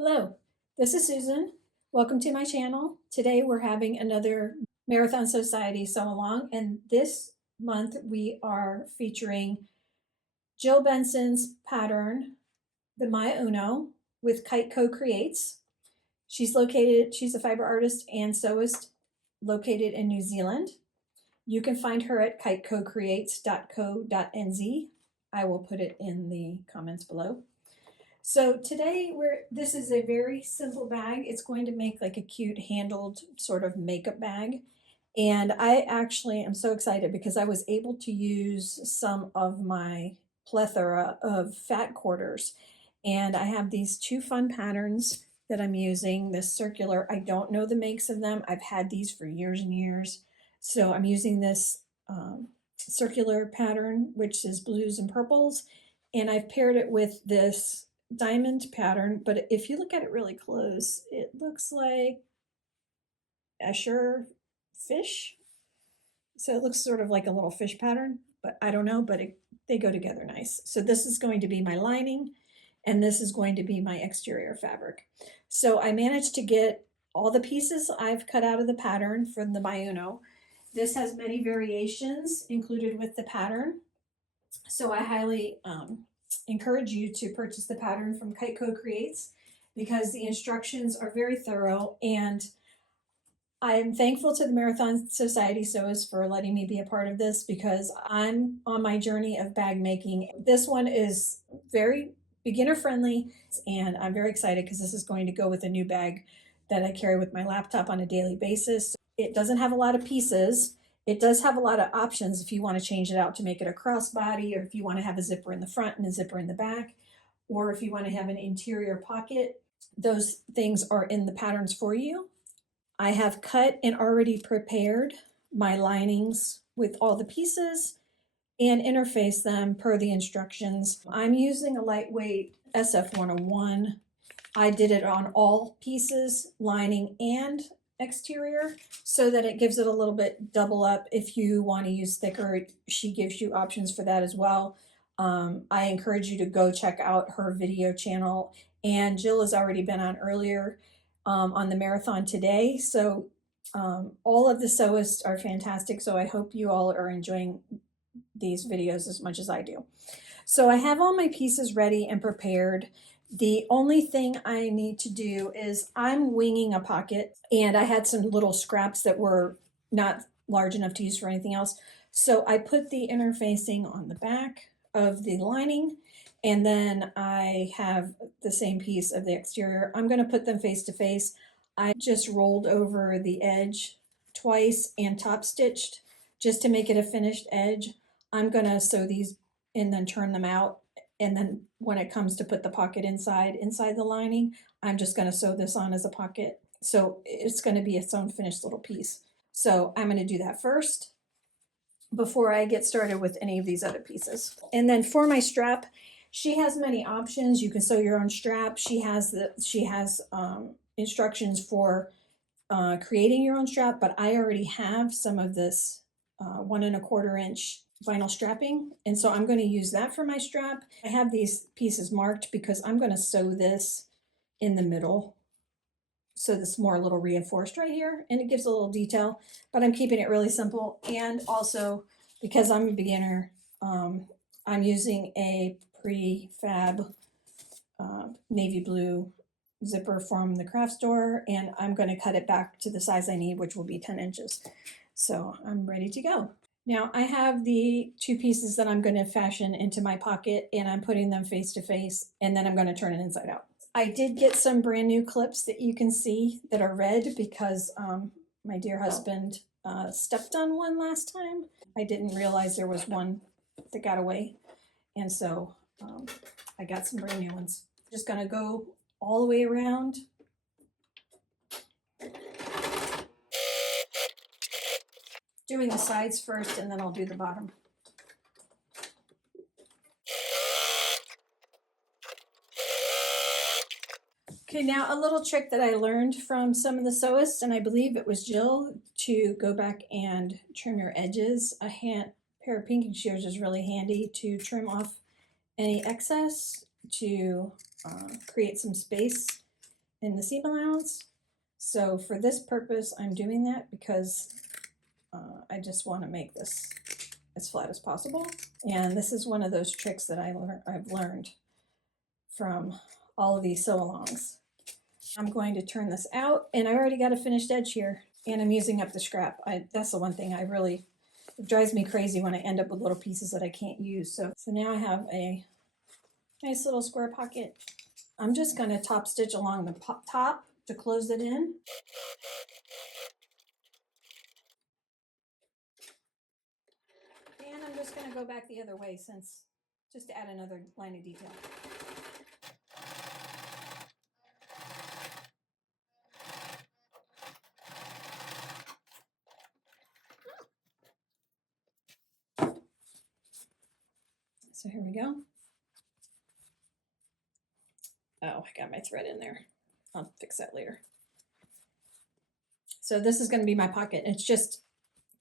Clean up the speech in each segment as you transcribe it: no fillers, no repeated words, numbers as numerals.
Hello, this is Susan. Welcome to my channel. Today we're having another Marathon Sewciety Sew-a-Long, and this month we are featuring Jill Benson's pattern, the MyUno, with KiteCo Creates. She's a fiber artist and sewist located in New Zealand. You can find her at kitecocreates.co.nz. I will put it in the comments below. So today this is a very simple bag. It's going to make like a cute handled sort of makeup bag. And I actually am so excited because I was able to use some of my plethora of fat quarters. And I have these two fun patterns that I'm using. This circular, I don't know the makes of them. I've had these for years and years. So I'm using this circular pattern, which is blues and purples. And I've paired it with this diamond pattern, but if you look at it really close, it looks like Escher fish. So it looks sort of like a little fish pattern, but I don't know, but they go together nice. So this is going to be my lining, and this is going to be my exterior fabric. So I managed to get all the pieces I've cut out of the pattern from the MyUno. This has many variations included with the pattern. So I highly encourage you to purchase the pattern from KiteCo Creates because the instructions are very thorough, and I'm thankful to the Marathon Sewciety Sew-a-Long for letting me be a part of this because I'm on my journey of bag making. This one is very beginner friendly, and I'm very excited because this is going to go with a new bag that I carry with my laptop on a daily basis. It doesn't have a lot of pieces. It does have a lot of options if you want to change it out to make it a crossbody, or if you want to have a zipper in the front and a zipper in the back, or if you want to have an interior pocket. Those things are in the patterns for you. I have cut and already prepared my linings with all the pieces and interface them per the instructions. I'm using a lightweight SF101. I did it on all pieces, lining and exterior, so that it gives it a little bit double up. If you want to use thicker, she gives you options for that as well. I encourage you to go check out her video channel, and Jill has already been on earlier on the marathon today. So all of the sewists are fantastic, so I hope you all are enjoying these videos as much as I do. So I have all my pieces ready and prepared. The only thing I need to do is I'm winging a pocket, and I had some little scraps that were not large enough to use for anything else. So I put the interfacing on the back of the lining, and then I have the same piece of the exterior. I'm going to put them face to face. I just rolled over the edge twice and top stitched just to make it a finished edge. I'm going to sew these and then turn them out, and then when it comes to put the pocket inside the lining, I'm just going to sew this on as a pocket. So it's going to be its own finished little piece. So I'm going to do that first before I get started with any of these other pieces. And then for my strap, she has many options. You can sew your own strap. She has instructions for creating your own strap, but I already have some of this 1 1/4 inch vinyl strapping, and so I'm going to use that for my strap. I have these pieces marked because I'm going to sew this in the middle, so this more a little reinforced right here, and it gives a little detail, but I'm keeping it really simple. And also because I'm a beginner, I'm using a prefab navy blue zipper from the craft store, and I'm going to cut it back to the size I need, which will be 10 inches. So I'm ready to go. Now I have the two pieces that I'm going to fashion into my pocket, and I'm putting them face to face, and then I'm going to turn it inside out. I did get some brand new clips that you can see that are red because my dear husband stepped on one last time. I didn't realize there was one that got away, and so I got some brand new ones. Just going to go all the way around. Doing the sides first, and then I'll do the bottom. Okay, now a little trick that I learned from some of the sewists, and I believe it was Jill, to go back and trim your edges. A pair of pinking shears is really handy to trim off any excess to create some space in the seam allowance. So for this purpose, I'm doing that because I just want to make this as flat as possible. And this is one of those tricks that I've learned from all of these sew-alongs. I'm going to turn this out, and I already got a finished edge here, and I'm using up the scrap. That's the one thing it drives me crazy when I end up with little pieces that I can't use. So now I have a nice little square pocket. I'm just going to top stitch along the top to close it in. And I'm just going to go back the other way just to add another line of detail. So here we go. Oh, I got my thread in there. I'll fix that later. So this is going to be my pocket. It's just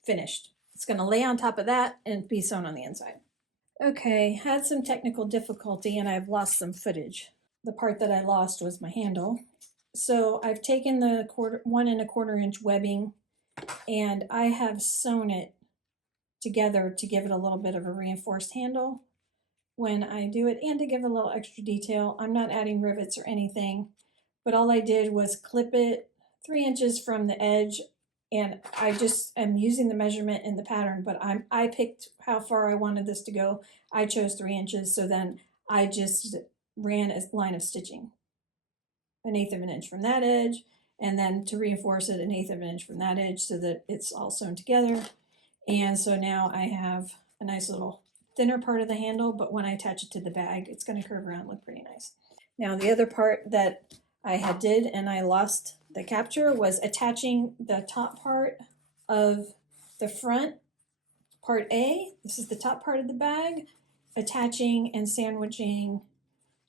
finished. It's going to lay on top of that and be sewn on the inside. Okay, had some technical difficulty and I've lost some footage. The part that I lost was my handle. So I've taken the 1 1/4 inch webbing and I have sewn it together to give it a little bit of a reinforced handle when I do it, and to give a little extra detail. I'm not adding rivets or anything, but all I did was clip it 3 inches from the edge, and I just am using the measurement in the pattern, but I picked how far I wanted this to go. I chose 3 inches, so then I just ran a line of stitching, 1/8 of an inch from that edge, and then to reinforce it, 1/8 of an inch from that edge so that it's all sewn together. And so now I have a nice little thinner part of the handle, but when I attach it to the bag, it's going to curve around and look pretty nice. Now the other part that I had did and I lost the capture was attaching the top part of the front, part A. This is the top part of the bag, attaching and sandwiching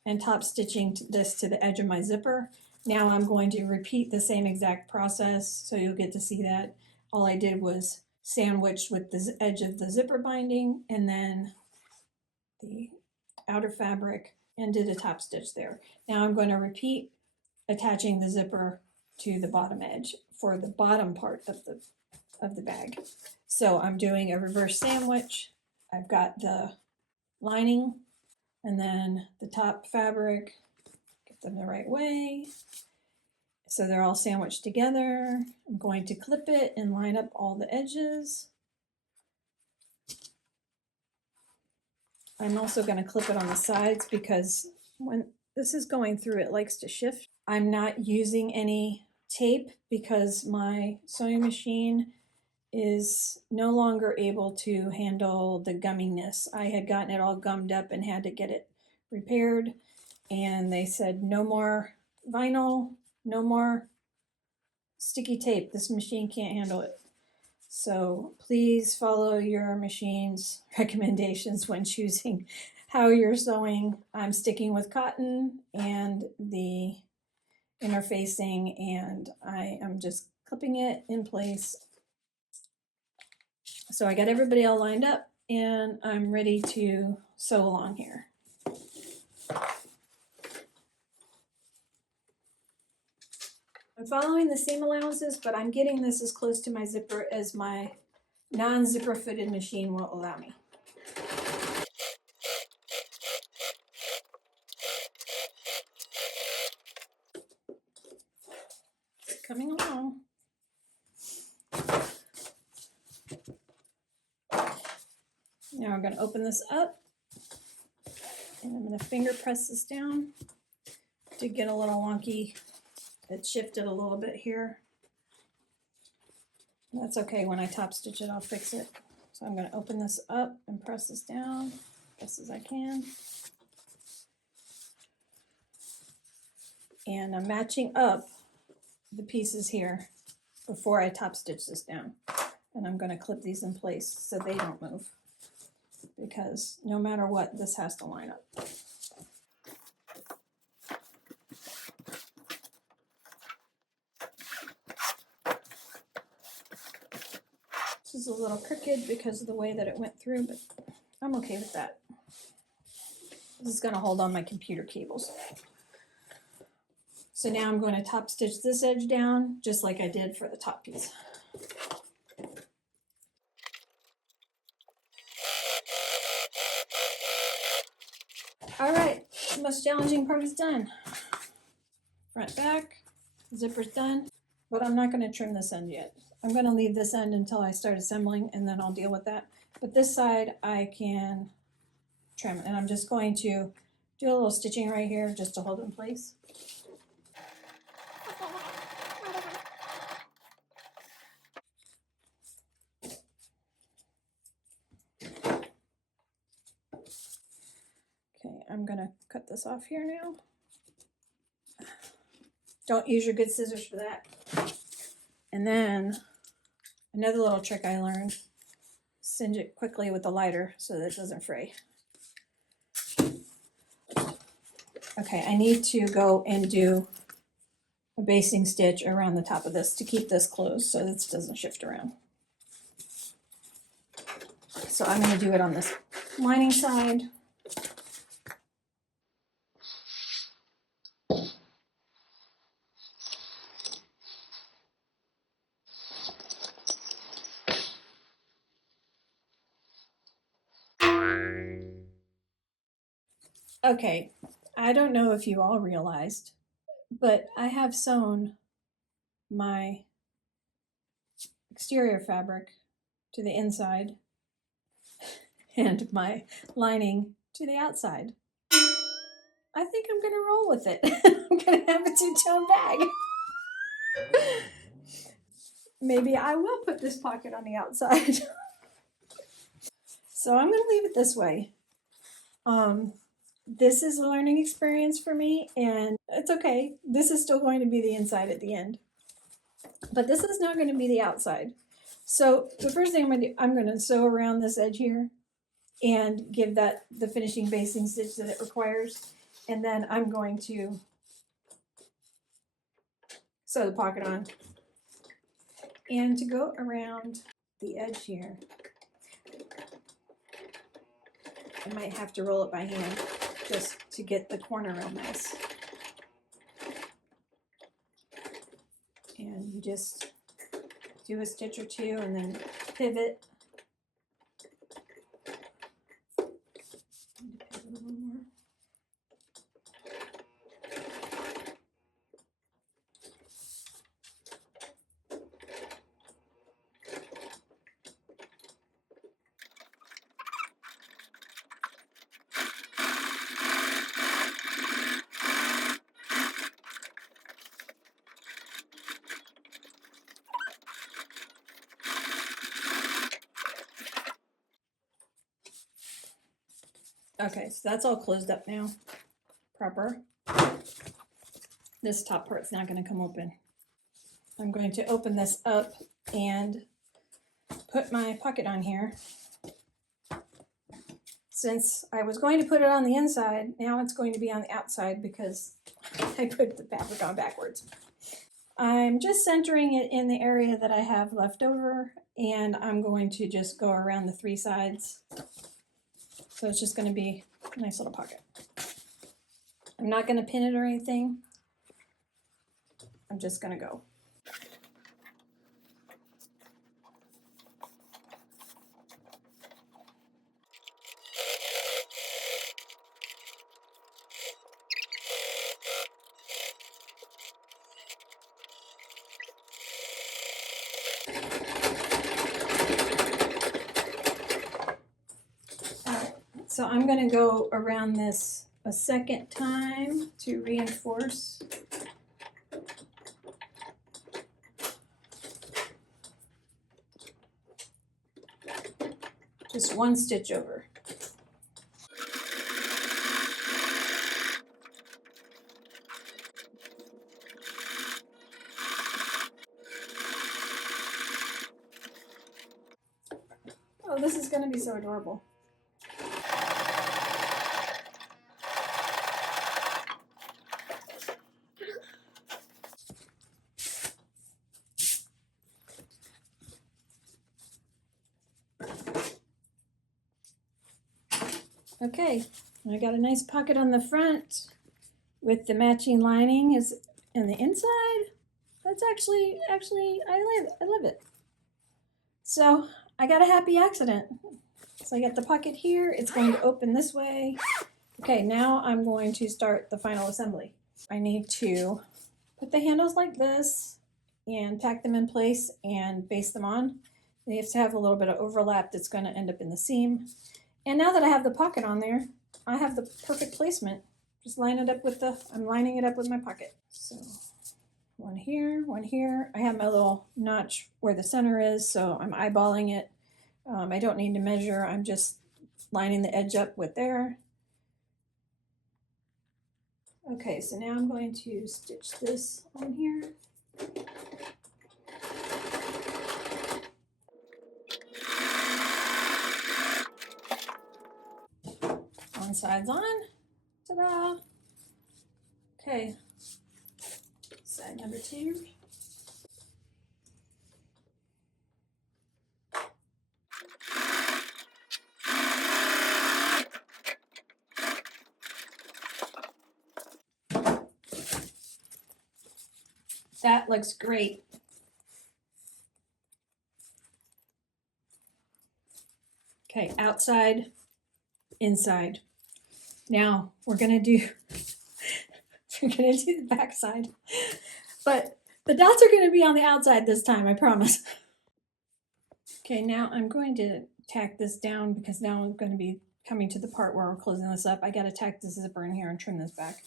and top stitching this to the edge of my zipper. Now I'm going to repeat the same exact process, so you'll get to see that. All I did was sandwich with the edge of the zipper binding and then the outer fabric and did a top stitch there. Now I'm going to repeat attaching the zipper to the bottom edge for the bottom part of the bag. So I'm doing a reverse sandwich. I've got the lining and then the top fabric, get them the right way. So they're all sandwiched together. I'm going to clip it and line up all the edges. I'm also going to clip it on the sides because when this is going through, it likes to shift. I'm not using any tape because my sewing machine is no longer able to handle the gumminess. I had gotten it all gummed up and had to get it repaired, and they said no more vinyl, no more sticky tape. This machine can't handle it. So please follow your machine's recommendations when choosing how you're sewing. I'm sticking with cotton and the interfacing, and I am just clipping it in place. So I got everybody all lined up and I'm ready to sew along here. I'm following the seam allowances, but I'm getting this as close to my zipper as my non-zipper fitted machine will allow me. Coming along. Now I'm going to open this up and I'm going to finger press this down to get a little wonky. It shifted a little bit here. That's okay. When I top stitch it, I'll fix it. So I'm going to open this up and press this down best as I can. And I'm matching up the pieces here before I top stitch this down. And I'm going to clip these in place so they don't move, because no matter what, this has to line up. This is a little crooked because of the way that it went through, but I'm okay with that. This is going to hold on my computer cables. So now I'm going to top stitch this edge down just like I did for the top piece. All right, the most challenging part is done. Front, back, zipper's done, but I'm not going to trim this end yet. I'm going to leave this end until I start assembling, and then I'll deal with that. But this side I can trim, and I'm just going to do a little stitching right here just to hold it in place. Okay, I'm going to cut this off here now. Don't use your good scissors for that. And then another little trick I learned, singe it quickly with the lighter so that it doesn't fray. Okay, I need to go and do a basting stitch around the top of this to keep this closed so this doesn't shift around. So I'm going to do it on this lining side. Okay, I don't know if you all realized, but I have sewn my exterior fabric to the inside and my lining to the outside. I think I'm gonna roll with it. I'm gonna have a two-tone bag. Maybe I will put this pocket on the outside. So I'm gonna leave it this way. This is a learning experience for me, and it's okay. This is still going to be the inside at the end, but this is not going to be the outside. So the first thing I'm going to do, I'm going to sew around this edge here and give that the finishing basting stitch that it requires, and then I'm going to sew the pocket on. And to go around the edge here, I might have to roll it by hand just to get the corner real nice. And you just do a stitch or two and then pivot. Okay, so that's all closed up now, proper. This top part's not going to come open. I'm going to open this up and put my pocket on here. Since I was going to put it on the inside, now it's going to be on the outside because I put the fabric on backwards. I'm just centering it in the area that I have left over, and I'm going to just go around the three sides. So it's just going to be a nice little pocket. I'm not going to pin it or anything. I'm just going to go. So I'm going to go around this a second time to reinforce. Just one stitch over. Oh, this is going to be so adorable. Okay, I got a nice pocket on the front with the matching lining And the inside, that's actually, I love it. So I got a happy accident. So I got the pocket here. It's going to open this way. Okay, now I'm going to start the final assembly. I need to put the handles like this and tack them in place and baste them on. They have to have a little bit of overlap that's going to end up in the seam. And now that I have the pocket on there, I have the perfect placement. Just line it up with I'm lining it up with my pocket. So one here, one here. I have my little notch where the center is, so I'm eyeballing it. I don't need to measure. I'm just lining the edge up with there. Okay, so now I'm going to stitch this on here. One side's on. Ta-da! Okay, side number 2. That looks great. Okay, outside, inside. Now we're gonna do the back side, but the dots are gonna be on the outside this time, I promise. Okay, now I'm going to tack this down because now I'm going to be coming to the part where we're closing this up. I got to tack this zipper in here and trim this back.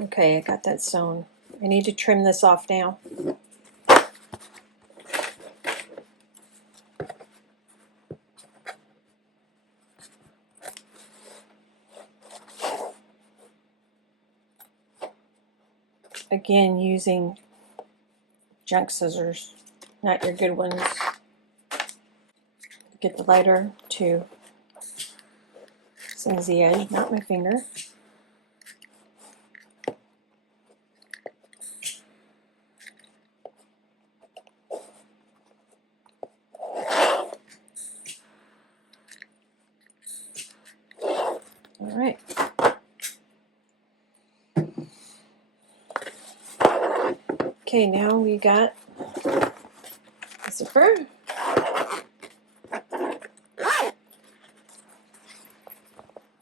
Okay, I got that sewn. I need to trim this off now. Again, using junk scissors, not your good ones. Get the lighter to seize the edge, not my finger. All right. Okay, now we got the zipper.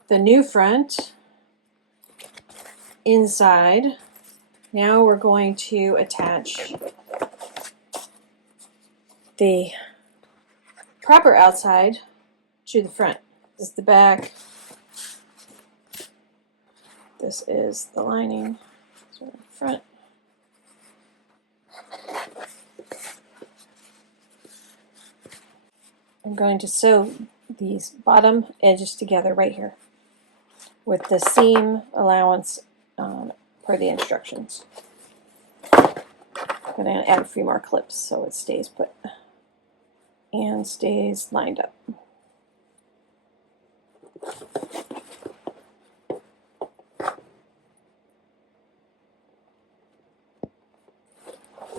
The new front inside. Now we're going to attach the proper outside to the front. This is the back. This is the lining. So the front. I'm going to sew these bottom edges together right here with the seam allowance per the instructions. I'm going to add a few more clips so it stays put and stays lined up.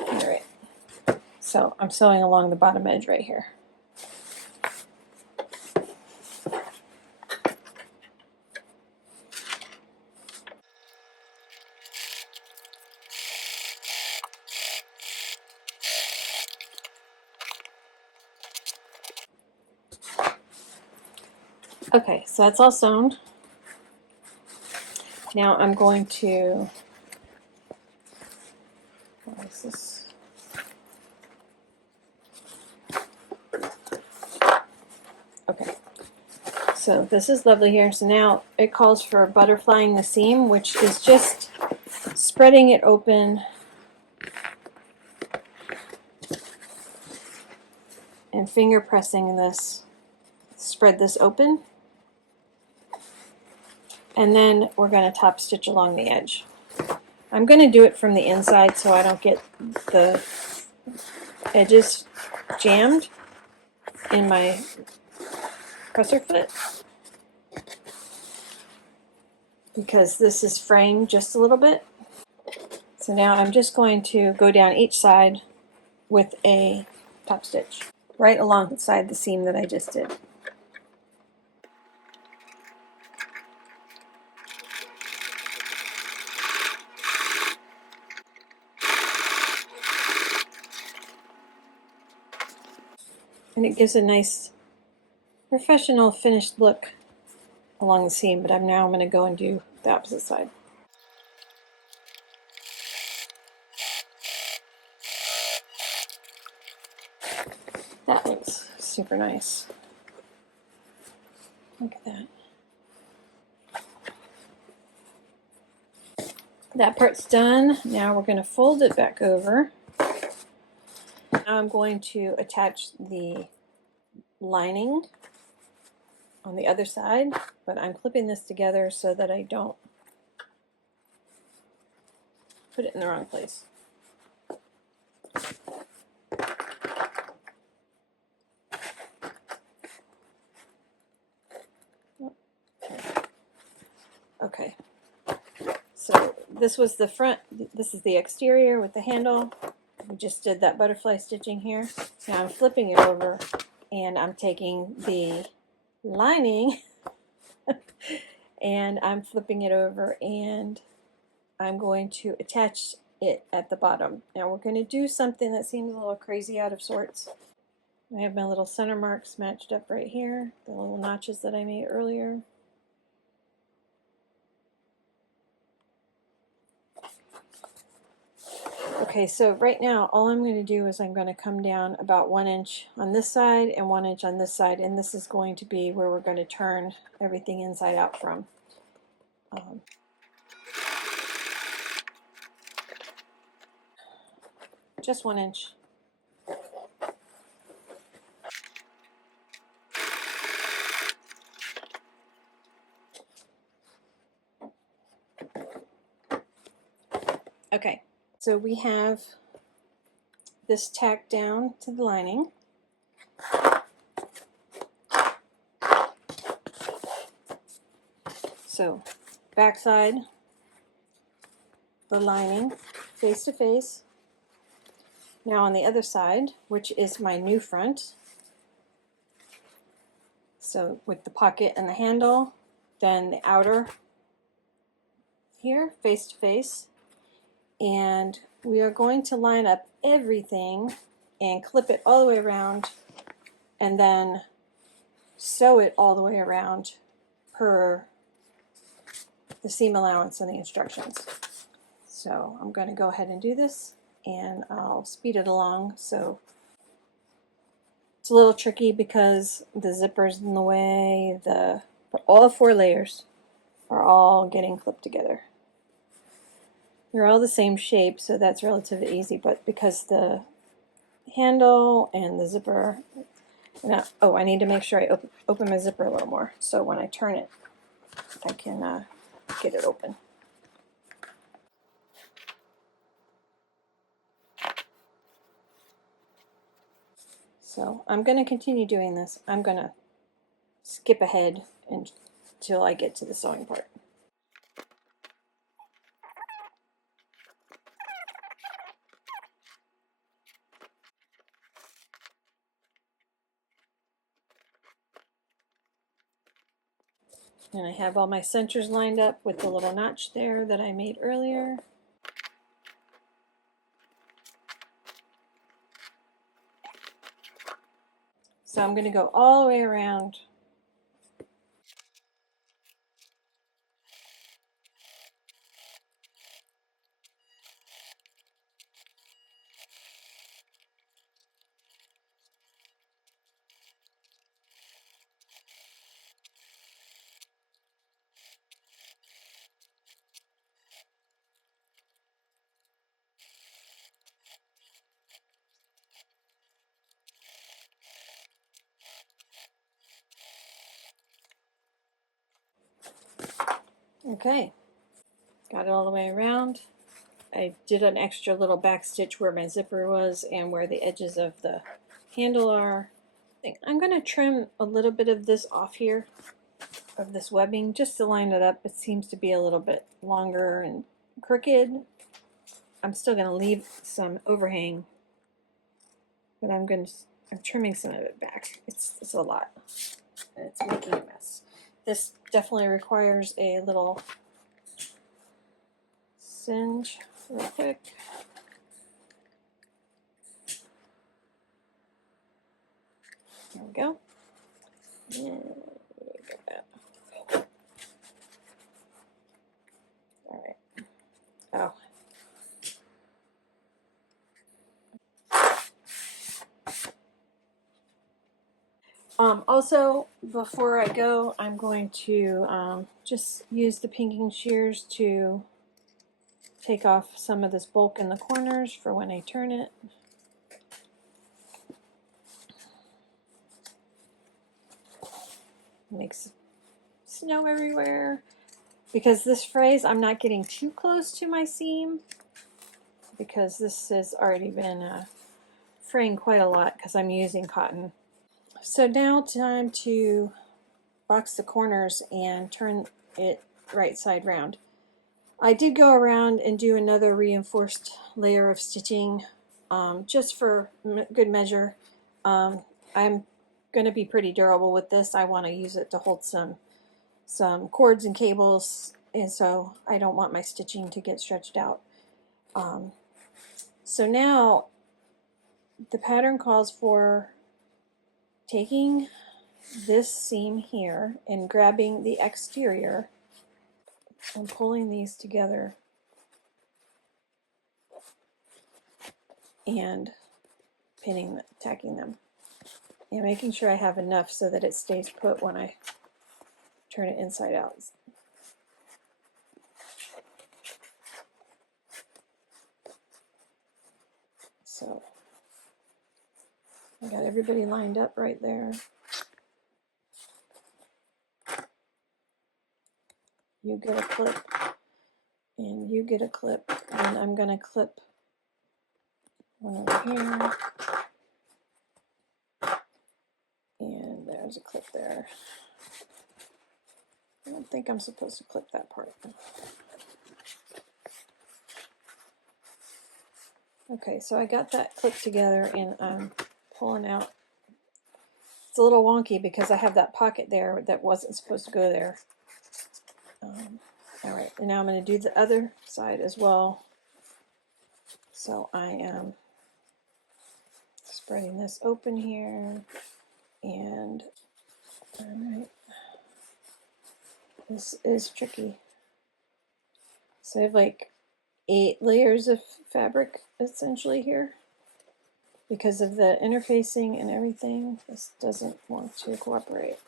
Alright, so I'm sewing along the bottom edge right here. Okay, so that's all sewn. Now I'm going to, what is this? Okay, so this is lovely here. So now it calls for butterflying the seam, which is just spreading it open and finger pressing this, spread this open. And then we're going to top stitch along the edge. I'm going to do it from the inside so I don't get the edges jammed in my presser foot, because this is framed just a little bit. So now I'm just going to go down each side with a top stitch right alongside the seam that I just did. And it gives a nice professional finished look along the seam, but I'm going to go and do the opposite side. That looks super nice. Look at that. That part's done. Now we're going to fold it back over. Now I'm going to attach the lining on the other side, but I'm clipping this together so that I don't put it in the wrong place. Okay, so this was the front, this is the exterior with the handle. We just did that butterfly stitching here. Now I'm flipping it over and I'm taking the lining and I'm flipping it over and I'm going to attach it at the bottom. Now we're going to do something that seems a little crazy out of sorts. I have my little center marks matched up right here, the little notches that I made earlier. Okay, so right now all I'm going to do is I'm going to come down about 1 inch on this side and 1 inch on this side, and this is going to be where we're going to turn everything inside out from. Just 1 inch. Okay, so we have this tacked down to the lining. So backside, the lining, face to face. Now on the other side, which is my new front, so with the pocket and the handle, then the outer here, face to face, and we are going to line up everything and clip it all the way around and then sew it all the way around per the seam allowance and the instructions. So I'm going to go ahead and do this and I'll speed it along. So it's a little tricky because the zipper's in the way, but all 4 layers are all getting clipped together. They're all the same shape, so that's relatively easy, but because the handle and the zipper, oh, I need to make sure I open my zipper a little more, so when I turn it, I can get it open. So I'm going to continue doing this. I'm going to skip ahead until I get to the sewing part. And I have all my centers lined up with the little notch there that I made earlier. So I'm going to go all the way around. Okay, got it all the way around. I did an extra little back stitch where my zipper was and where the edges of the handle are. I'm going to trim a little bit of this off here, of this webbing, just to line it up. It seems to be a little bit longer and crooked. I'm still going to leave some overhang, but I'm trimming some of it back. It's a lot, and it's making a mess. This definitely requires a little singe real quick. There we go. And get that. All right. Oh. Also, before I go, I'm going to just use the pinking shears to take off some of this bulk in the corners for when I turn it. Makes snow everywhere. Because this phrase, I'm not getting too close to my seam, because this has already been fraying quite a lot because I'm using cotton. So now time to box the corners and turn it right side round. I did go around and do another reinforced layer of stitching just for good measure. I'm going to be pretty durable with this. I want to use it to hold some cords and cables, and so I don't want my stitching to get stretched out. So now the pattern calls for taking this seam here and grabbing the exterior and pulling these together and tacking them, and making sure I have enough so that it stays put when I turn it inside out. So I got everybody lined up right there. You get a clip and you get a clip, and I'm going to clip one over here, and there's a clip there. I don't think I'm supposed to clip that part. Okay, so I got that clip together, and I'm pulling out. It's a little wonky because I have that pocket there that wasn't supposed to go there. All right, and now I'm going to do the other side as well. So I am spreading this open here, and all right, this is tricky. So I have like 8 layers of fabric essentially here. Because of the interfacing and everything, this doesn't want to cooperate.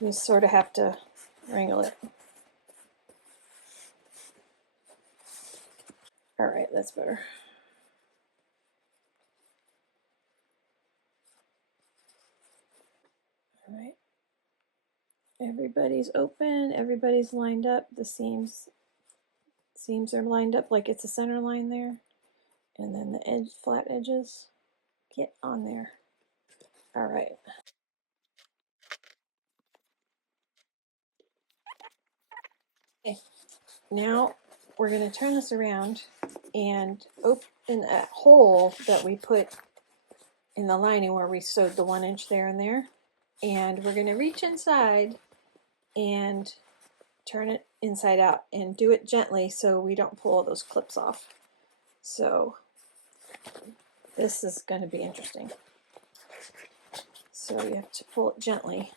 You sort of have to wrangle it. All right, that's better. All right. Everybody's open, everybody's lined up. The seams are lined up like it's a center line there. And then the flat edges get on there. All right. Okay, now we're going to turn this around and open that hole that we put in the lining where we sewed the 1 inch there and there. And we're going to reach inside and turn it inside out, and do it gently so we don't pull all those clips off. So this is going to be interesting. So you have to pull it gently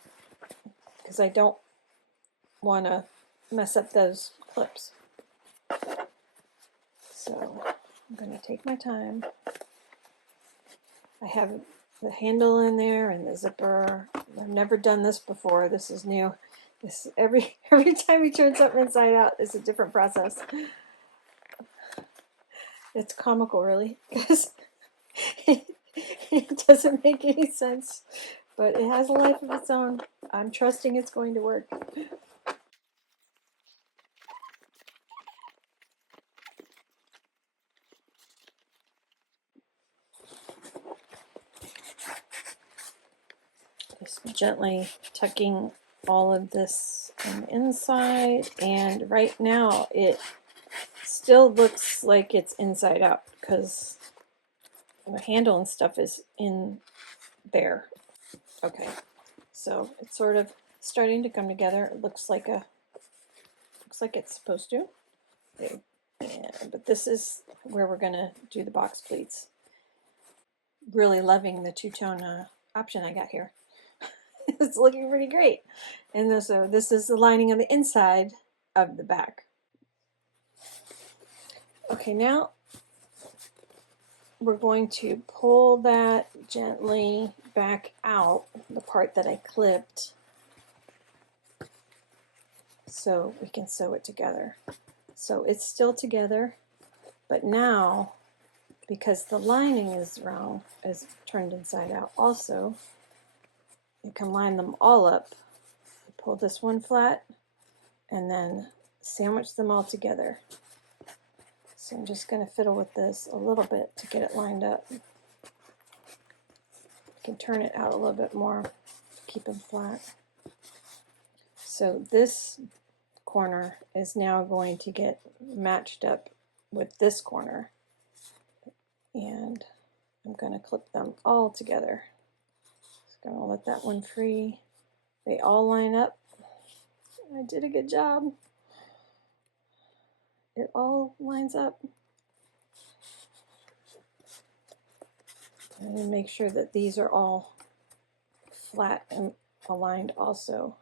because I don't want to mess up those clips. So I'm going to take my time. I have the handle in there and the zipper. I've never done this before. This is new. This every time you turn something inside out, it's a different process. It's comical, really, because it doesn't make any sense, but it has a life of its own. I'm trusting it's going to work. Just gently tucking all of this on the inside, and right now it's still looks like it's inside out because the handle and stuff is in there. Okay, so it's sort of starting to come together. It looks like it's supposed to. Okay. But this is where we're gonna do the box pleats. Really loving the two-tone option I got here. It's looking pretty great. And so this is the lining of the inside of the back. Okay, now we're going to pull that gently back out, the part that I clipped, so we can sew it together. So it's still together, but now, because the lining is wrong, is turned inside out also, you can line them all up. Pull this one flat and then sandwich them all together. So I'm just going to fiddle with this a little bit to get it lined up. You can turn it out a little bit more to keep them flat. So this corner is now going to get matched up with this corner, and I'm going to clip them all together. Just going to let that one free. They all line up. I did a good job. It all lines up. And make sure that these are all flat and aligned also.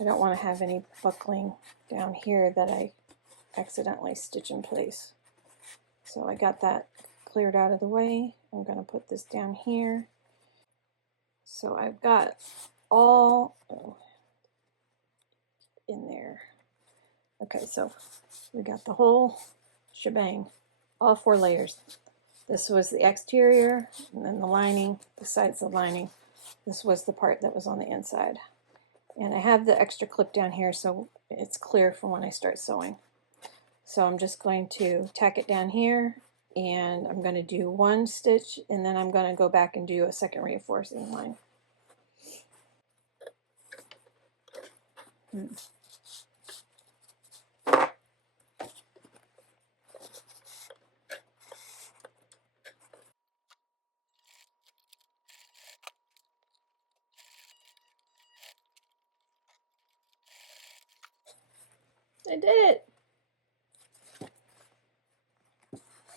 I don't want to have any buckling down here that I accidentally stitch in place. So I got that cleared out of the way. I'm going to put this down here. So I've got all in there. Okay, so we got the whole shebang, all 4 layers. This was the exterior, and then the lining, besides the lining, this was the part that was on the inside. And I have the extra clip down here so it's clear for when I start sewing. So I'm just going to tack it down here, and I'm going to do 1 stitch, and then I'm going to go back and do a second reinforcing line. I did it!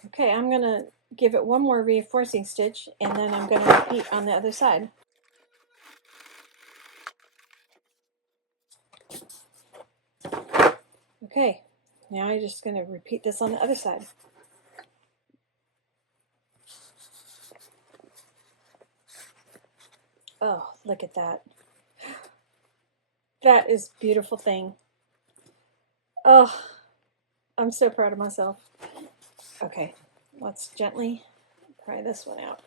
Okay, I'm going to give it 1 more reinforcing stitch, and then I'm going to repeat on the other side. Okay, now I'm just going to repeat this on the other side. Oh, look at that. That is a beautiful thing. Oh, I'm so proud of myself. Okay, let's gently pry this one out.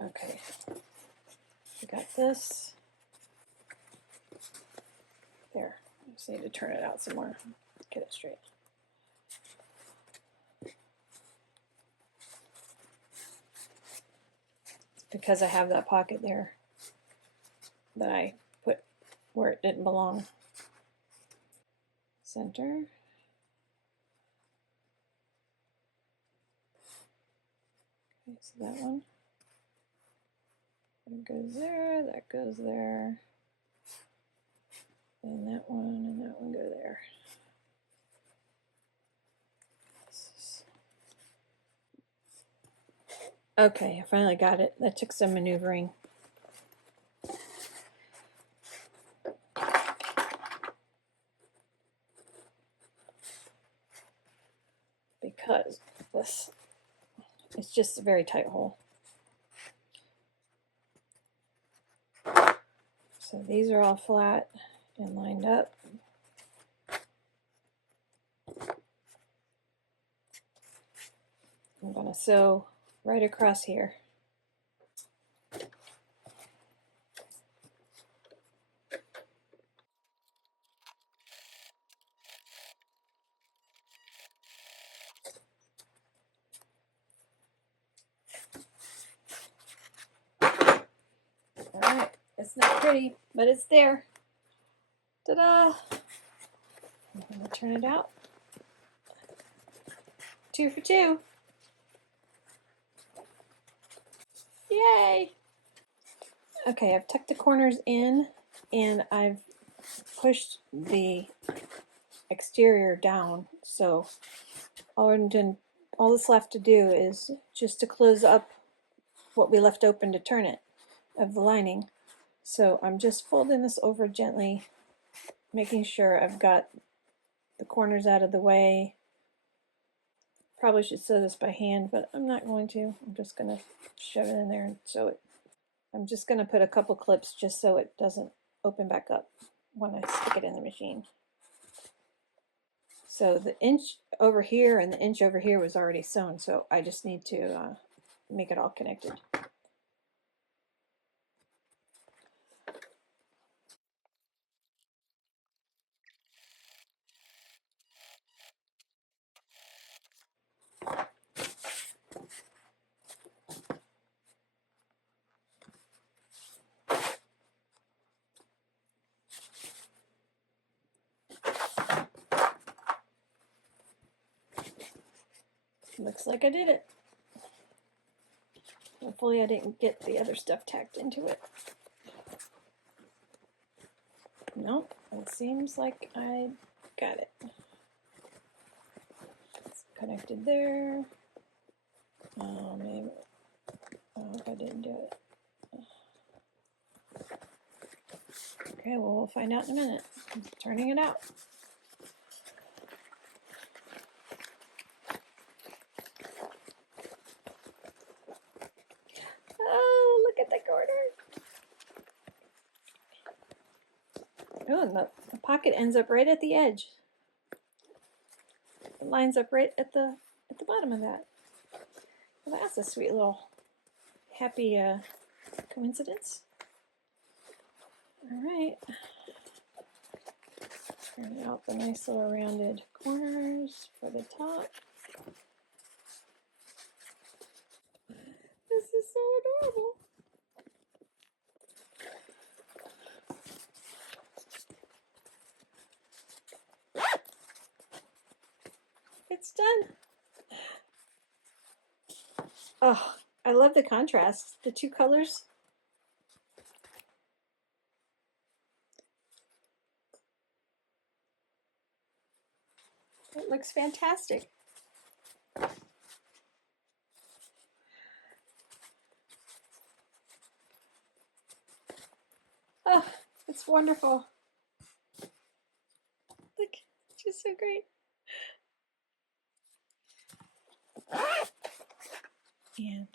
Okay, we got this. There, I just need to turn it out some more, get it straight. Because I have that pocket there that I put where it didn't belong. Center. Okay, so that one goes there, that goes there, and that one go there. Okay, I finally got it. That took some maneuvering. Because this is just a very tight hole. So these are all flat and lined up. I'm going to sew right across here. pretty, but it's there. Ta-da! I'm gonna turn it out. 2 for 2. Yay! Okay, I've tucked the corners in and I've pushed the exterior down, so all that's left to do is just to close up what we left open to turn it of the lining. So I'm just folding this over gently, making sure I've got the corners out of the way. Probably should sew this by hand, but I'm not going to. I'm just going to shove it in there and sew it. I'm just going to put a couple clips just so it doesn't open back up when I stick it in the machine. So the inch over here and the inch over here was already sewn, so I just need to make it all connected. Looks like I did it. Hopefully I didn't get the other stuff tacked into it. Nope, it seems like I got it. It's connected there. Oh, maybe. Oh, I didn't do it. Okay, well, we'll find out in a minute. I'm turning it out. Oh, look at the corner. Oh, and the pocket ends up right at the edge. It lines up right at the bottom of that. Well, that's a sweet little happy coincidence. All right. Turn out the nice little rounded corners for the top. This is so adorable. It's done. Oh, I love the contrast, the two colors. It looks fantastic. Oh, it's wonderful. Look, it's just so great. And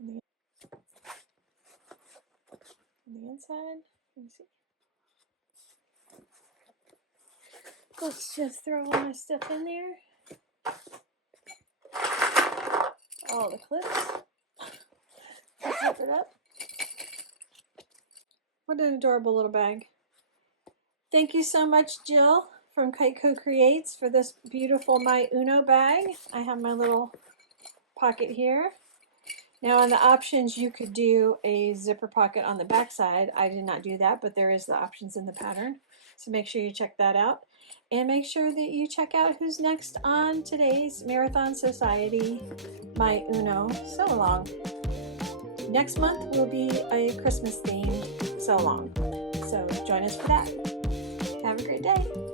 on the inside, let me see. Let's just throw all my stuff in there. All the clips. Zip it up. What an adorable little bag. Thank you so much, Jill from KiteCo Creates, for this beautiful MyUno bag. I have my little pocket here. Now on the options, you could do a zipper pocket on the back side. I did not do that, but there is the options in the pattern. So make sure you check that out. And make sure that you check out who's next on today's Marathon Sewciety MyUno Sew-a-Long. Next month will be a Christmas themed sew-along. So join us for that. Have a great day.